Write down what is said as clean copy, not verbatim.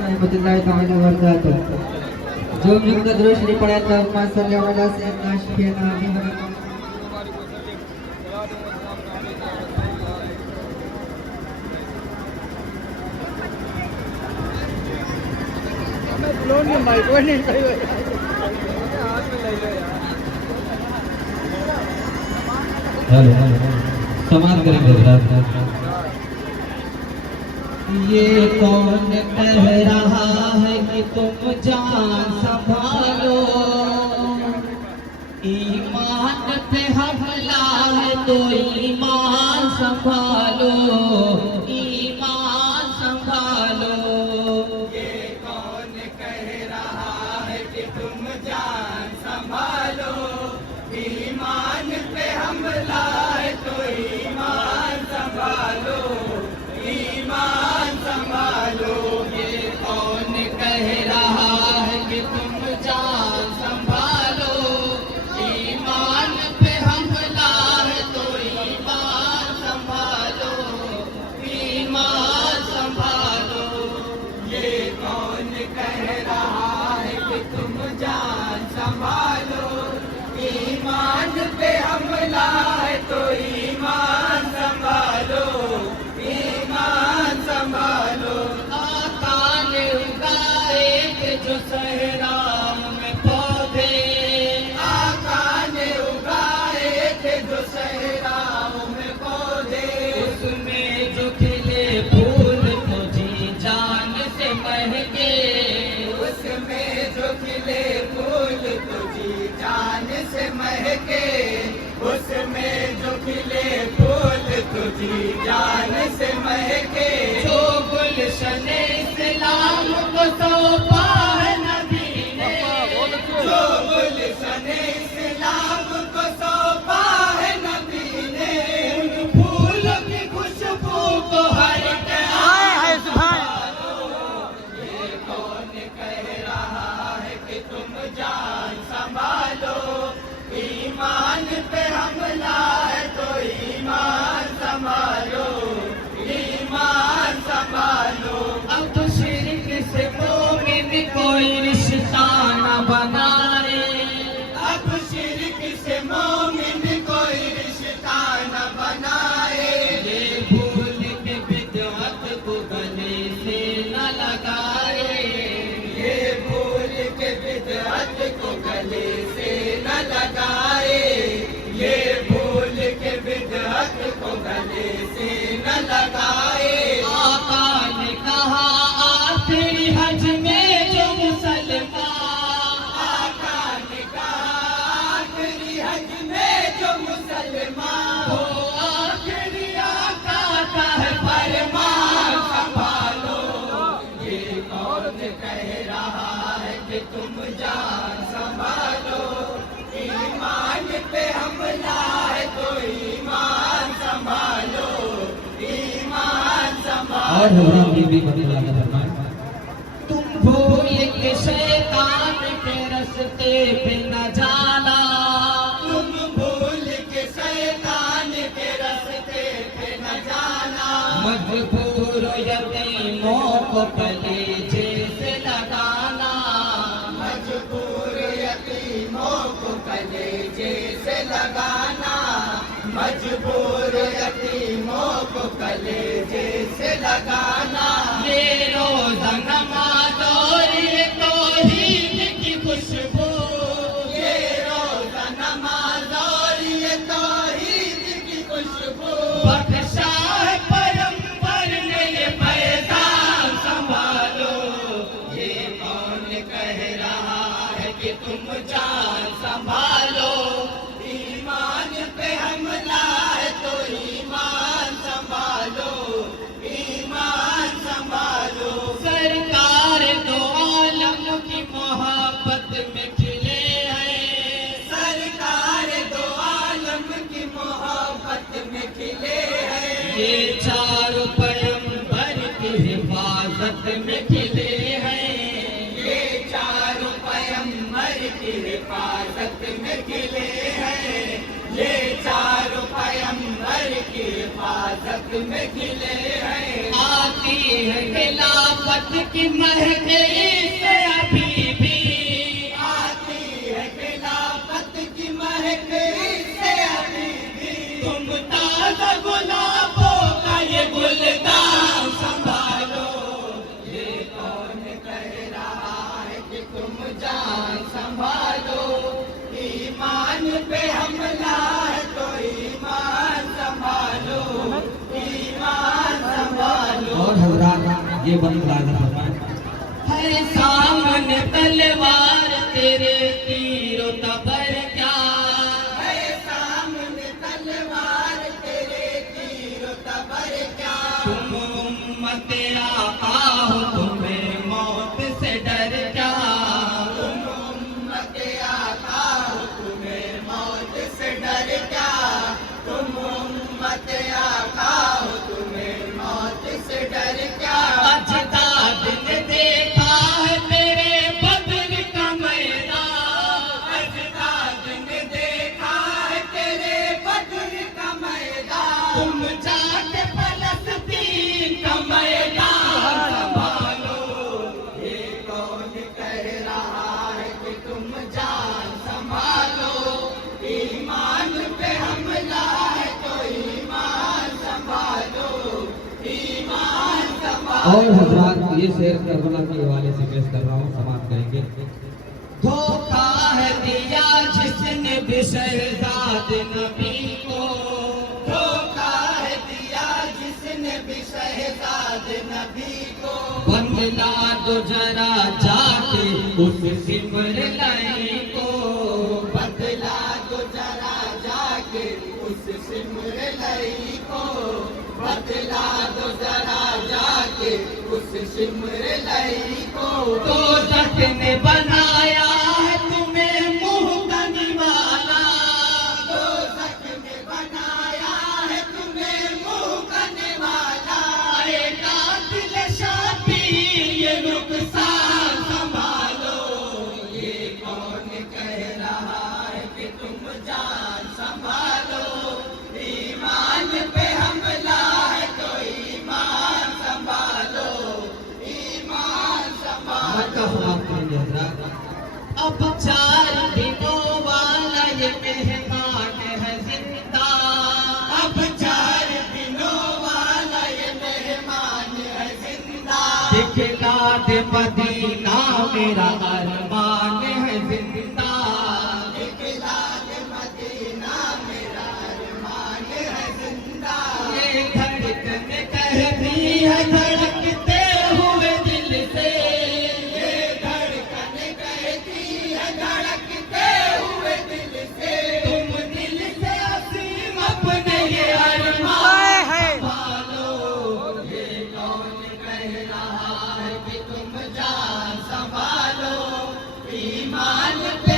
rahmatullahi ta'ala wa barakatuh. जो भी उनका दुरूद शरीफ पढ़ा था अपना सल्लल्लाहु अलैहि वसल्लम शिफे नामी हेलो समाप्त करेंगे। ये कौन कह रहा है कि तुम जान संभालो, ईमान पे हमला है तो ईमान संभालो, ईमान संभालो। ये कौन कह रहा है कि तुम जान संभालो, ईमान पे हमला है तो ईमान संभालो, ईमान संभालो। ये कौन कह रहा है कि तुम जान संभालो, ईमान पे हमला है तो ईमान संभालो, ईमान संभालो। ये कौन कह रहा है कि तुम जान संभालो, ईमान पे हमला है तो ईमान संभालो, ईमान संभालो। आका ने उगाए थे जो सहराम में पौधे, आका ने उगाए थे जो सहराम में पौधे, उसमें जो खिले फूल तुझी जान से महके, उसमें जो खिले फूल तुझी जान से महके, उसमें जो खिले फूल तुझी जान से महके। जो गुलशन इस्लाम को सौंपा है नबी ने, जो गुलशन इस्लाम को सौंपा है नबी ने, उन फूलों की खुशबू को हर क़यामत संभालो। ये कौन कह रहा है कि तुम जान संभालो, ईमान पे हमला है तो ईमान संभालो, ईमान संभालो। अब शिर्क से मोमिन कोई रिश्ता न बनाए, अब शिर्क से मोमिन कोई रिश्ता न बनाए। ये भूल के बिदअत को गले से न लगाए, ये भूल के बिदअत को गले से न लगाए, ये भूल के बिदअत को गले से न लगाए। आका ने कहा आखिरी हज में जो मुसलमान, आका ने कहा आखिरी हज में जो मुसलमान, वो आखिरी आका का है फरमान संभालो। ये कौन कह रहा है कि तुम जान संभालो, ईमान पे हमला है तो ईमान संभालो, ईमान संभालो। और हजरात ये भी बड़ी लागत फरमाए। तुम भूल के शैतान के रास्ते पे न जाना, तुम भूल के शैतान के रास्ते पे न जाना। मजबूर यतीमों को कलेजे से लगाना, मजबूर यतीमों को कलेजे से लगाना, मजबूर यतीमों को कलेजे से लगाना। ये रोज़ा नमाज और ये तौहीद की खुशबू, ये रोज़ा नमाज और ये तौहीद की खुशबू, बख्शा है पैगंबर ने ये पैगाम संभालो। ये कौन कह रहा है कि तुम जान संभालो, ईमान पे हमला है तो ईमान संभालो, ईमान संभालो। सरकार दो आलम की मोहब्बत में खिले हैं, सरकार दो आलम की मोहब्बत में खिले हैं। ये चारों पैगंबर की हिफाजत में खिले हैं, ये चारों पैगंबर की हिफाजत में खिले हैं, ये चारों पैगंबर की हिफाजत हिफाजत में खिले हैं। आती है खिलाफत की महके से अभी भी, आती है खिलाफत की महके से अभी भी। तुम ताज़ा गुलाबों का ये गुलदान संभालो। ये कौन कह रहा है कि तुम जान संभालो। ईमान पे हमला है तो ईमान संभालो, ईमान संभालो। और हजरात ये बंद राजा फरमाए, है सामने तलवार तेरे तीरों तबर क्या, है सामने तलवार तेरे तीरों तबर क्या। तुम उम्मत आका हो तुम्हें मौत से डर क्या, तुम उम्मत आका हो तुम्हें मौत से डर क्या, तुम उम्मत आका हो तुम्हें मौत से डर क्या। अजदाद ने देखा है तेरे बदर का मैदान, अजदाद ने देखा है तेरे बदर का मैदान। तुम जाके फलस्तीन का मैदान संभालो। ये कौन कह रहा है कि तुम जान संभालो। ईमान पे हमला है तो ईमान संभालो, ईमान संभालो। और हजरात ये शेर करबला के हवाले से पेश कर रहा हूँ, समाप्त करेंगे। धोखा है दिया जिसने भी शहजाद नबी को, धोखा है दिया जिसने भी शहजाद नबी को। बंदला दो जरा जाके उस सिमर लाई को, बदला दो जरा जाके उस सिमर लाई को, बदला दो जरा जाके उस सिमर लाई को। तो सच ने बनाया है तुम्हें मुंह का निवाला, तो सच ने बनाया है तुम्हें मुंह का निवाला। अरे कातिल शादी ये नुकसान संभालो। ये कौन कह रहा है कि तुम जान संभालो। ईमान पे हमला है तो ईमान संभालो, ईमान संभालो। मक्का समाप्त करेंगे हजरात। अब 4 दिनों वाला ये मेहमान है जिंदा, अब 4 दिनों वाला ये मेहमान है जिंदा। दिखला दे मदीना मेरा अरमान है जिंदा, दिखला दे मदीना मेरा अरमान है जिंदा। ये धड़कन कहती है धड़कते हुए दिल से, ये धड़कन कहती है धड़कते हुए दिल से। तुम दिल से असीम अपने ये अरमान संभालो। ये कौन कह रहा है कि तुम जान संभालो। ईमान पे